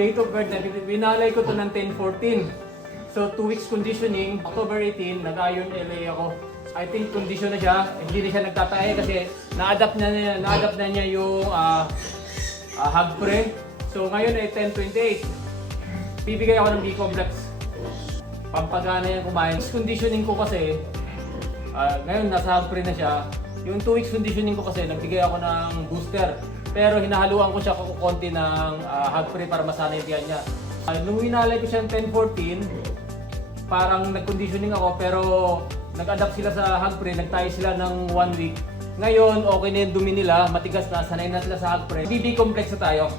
Date of birth, binalay ko to ng 10-14. So 2 weeks conditioning, October 18, nag-iron LA ako. I think condition na siya, hindi na siya nagtatae kasi na-adapt na niya yung hog pre. So ngayon ay 10-28. Bibigay ako ng B-complex. Pampagana yan kumain. Conditioning ko kasi, ngayon nasa hog pre na siya. Yung 2 weeks conditioning ko kasi, nagbigay ako ng booster. Pero hinahaluan ko siya konti ng hog pre para masanay yung tiyan niya. Nung winalay ko siya ng 10-14, parang nag-conditioning ako pero nag-adapt sila sa hog pre, nagtayo sila ng 1 week. Ngayon, okay na yung dumi nila, matigas na, sanay na sila sa hog pre. BB complex na tayo.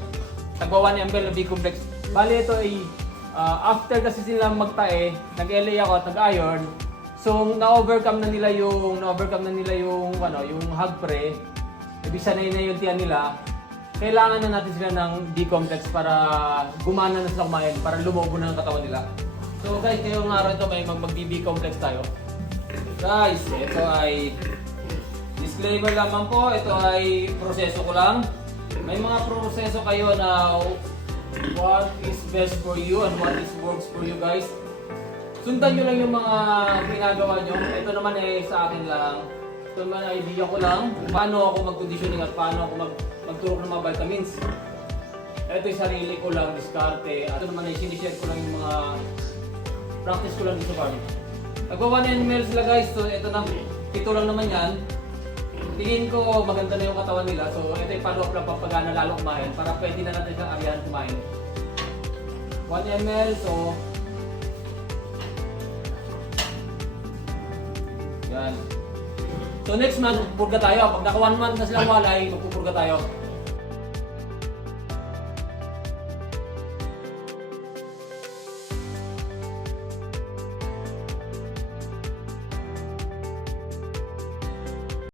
Tagwa 1 ml na B complex. Bali ito ay after kasi sila magtae, nag-LA ako at nag-iron. So na-overcome na nila yung yung hog pre. Ibig sanay na yung tiyan nila. Kailangan na natin sila ng B complex para gumana na sila kumain, para lumobo na ang katawan nila. So guys, ngayong araw ito may mag-BB complex tayo. Guys, ito ay disclaimer lamang po, ito ay proseso ko lang. May mga proseso kayo na what is best for you and what is works for you guys. Sundan nyo lang yung mga ginagawa nyo. Ito naman ay sa akin lang. Ito naman ay idea ko lang kung paano ako mag-conditioning at paano ako magturok ng mga vitamins. Ito yung sarili ko lang, diskarte. Ito naman ay sinishare ko lang yung mga practice ko lang dito sa farm. Nagwa 1 ml sila guys, so ito na, ito lang naman yan. Tingin ko maganda na yung katawan nila, so ito yung follow-up lang pampagana lalo kumain para pwede na natin siyang arihan kumain. 1 ml, so yan. So next month, magpupurga tayo. Pag naka 1 month na silang walay, magpupurga tayo.